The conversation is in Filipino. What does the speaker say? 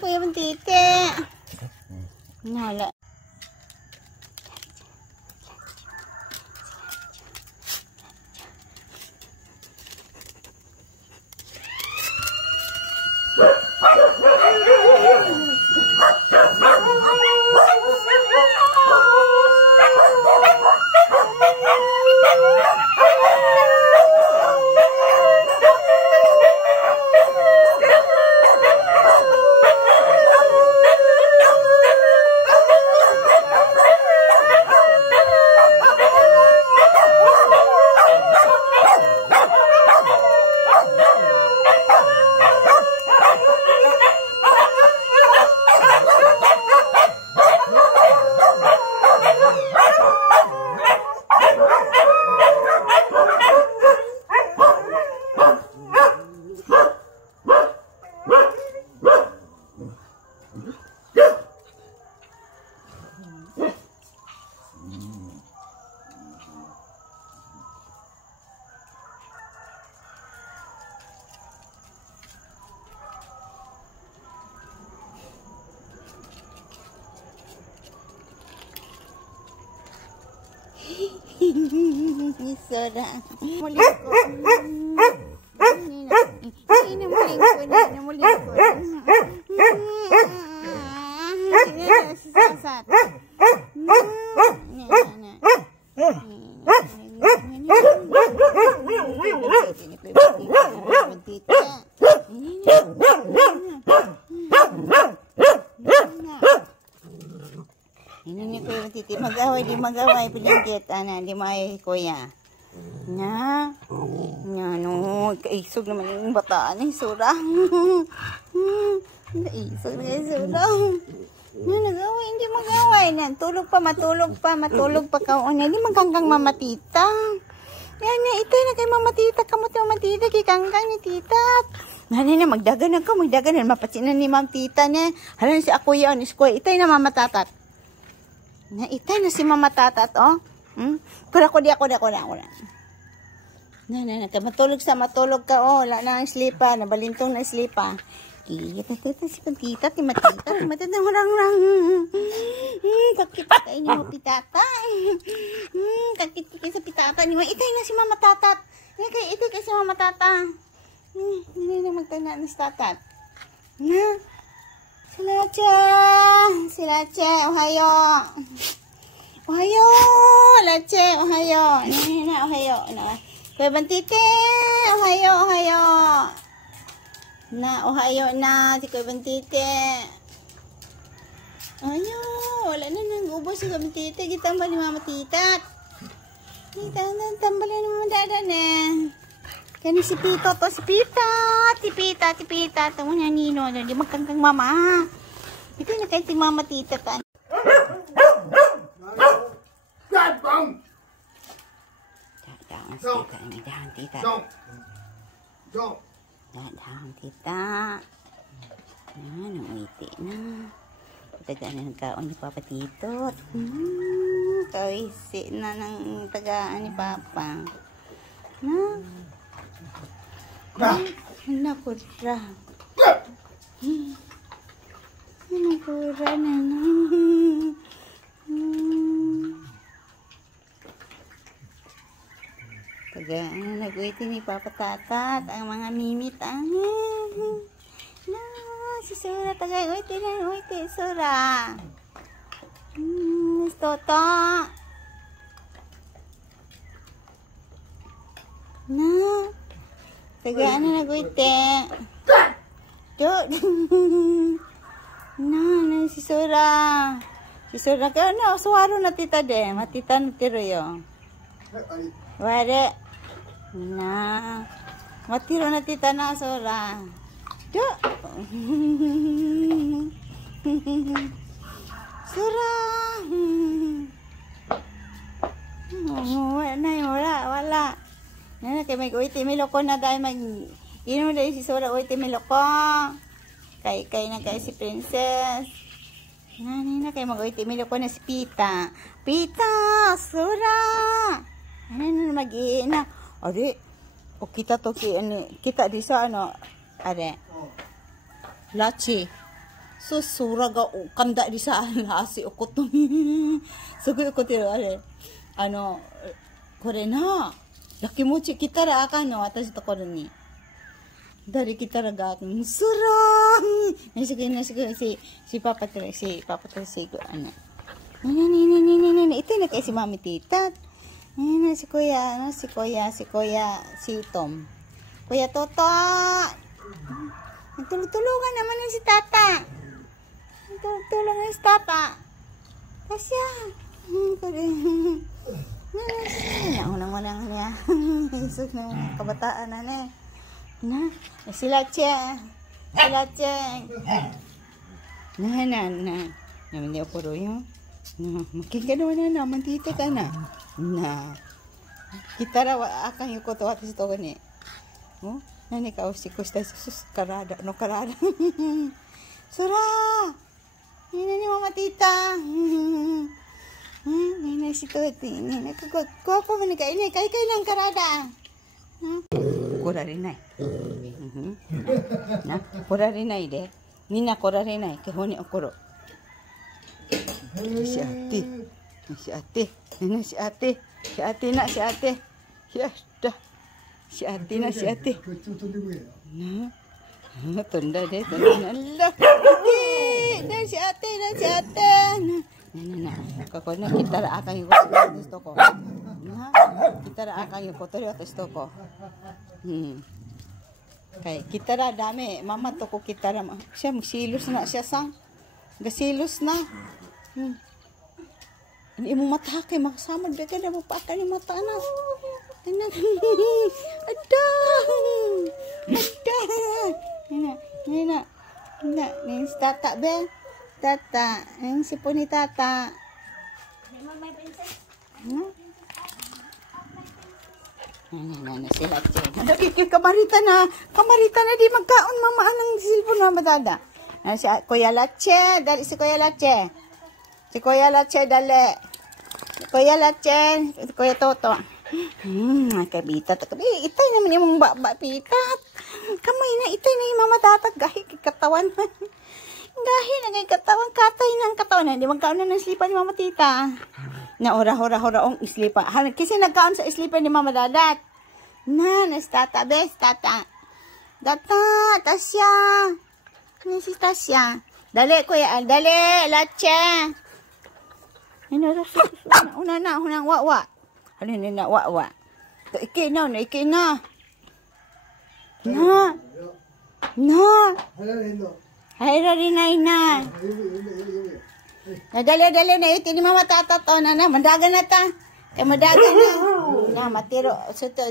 Kuya Bantite. Wala. Soda. Muli ko. Ini muli ko. Ini muli ko. Sasat. Ini ni Kuya Bantite, magaway di magaway pinagkit ana di may kuya. Nya. Nya no, kaisog naman yung bata ni Sura. Kaisog na Sura. Nya nagaway hindi magaway na tulog pa matulog pa ka una di magkangkang mama tita. Yan na ito na kay mama tita kamot mama tita kay kangkang ni tita. Nani na magdagan na mapatsinan ni mama tita ne. Hala si ako yan is kuya itay na mama tatat. Na itay na si mama tatat oh. Kura ko di ako. Na matulog ka oh, wala na ang slipa, nabalintong na slipa. Kita si Pantita, ti matita na orang. Kakita kay ni mo pitata. Kakita kay sa pitata ni mo itay na si mama tatat. Itay kay si mama tata. Hindi na magtana na si tatat. Na. Silache, ohayo. Lache, ohayo. Na, ohayo. Kuya Bantite, ohayo. Na, ohayo na si Kuya Bantite. Ohayo, wala na nang ubos si Kuya Bantite. Gitambal ni mama titat. Tambal ni mama dadan eh. Kani si Pito to, si Tipita. Tamo niya nino, di magkangkang mama. Ito na kayo si mama tita ta. Dahan tita. Yan, namiti na. Tagaan na nagkaon ni Papa Titot. Kawisi na ng tagaan ni Papa. Na. Nakura. Nakura na na. Tagaan na nagwiti ni Papa Tatat ang mga mimit angin. Na, si Sura tagaan uiti Sura. Toto. Na. Tagaan na nagwiti. Na, si Sura. Si Sura ka na suwaro na tita de, matita na tiroyo. Wale. Na. Matiro na tita na Sura. Sura. Wala. Nana kay may uiti miloko na dahil mag ino dahil si Sura uiti miloko. Kay na kay si Princess. Nani na kay mag uiti miloko na si Pita. Sura. Ano na mag-iina. Adi. O kita to kita di sa ano. Are. Lachi. Susura ga kanda di sa lasi ukot to. Sugoy ukot yo ale. Kore na. Yakimochi kitara akano watashi to koro ni. Dari kitara ga sura. Si papa to si Ini ito na kay si Mami Tita. Ini si Kuya, si Tom. Kuya Toto. Tulungan naman yung si Tata. Tulungan si Tata. Tasya. Unang-unang niya. Isus na kabataan na ne. Na, si Lache. Na. Naman niya po yun. No, makikano na mantita ka na. Na. Kitara wa akan yuko to atis to ni. Oh, nani ka usiko sta sus karada no karada. Sura. Ni mama tita. Ni si to ni ko pa man ka ini kay nang karada. Kurari nai. Na, kurari nai de. Ni na kurari nai ke honi okoro. Si ate. Ya dah. Si ate. Nah, tunda deh, Allah. Dan si ate. Nah. Kakaknya kita akan yung gusto ko. Nah, kita akan yung kotori atas toko. Kay kita dami, mama toko kita siya magsilos na siya sang. Gasilos na. Hindi mo mata kay makasama daga na mapata ni mata na. Ada. Nina. Ning tata be. Tata, ang sipon ni tata. Nana sila che. Kamarita na di magkaon mama anang silpon na madada. Si Kuya Lache, dali si Kuya Lache. Kuya Toto. Kabita to. Itay naman yung pitat. Kamay na itay na yung mamatatag. Gahi katawan. Gahi na kay katawan. Katay ng katawan. Hindi magkaon na ng slipan ni Mama Tita. Na ora ong islipan. Kasi nagkaon sa islipan ni Mama Dadat. Tata. Tasya. Ini si Tasya. Dali, Kuya. Dali, Lache. Unang wawa. Ano na wawa? Iki na. Hayra rinay na. Dali na iti ni Mama Tata to na. Mandagan na ta. Kay madagan na. Na matiro. Suto.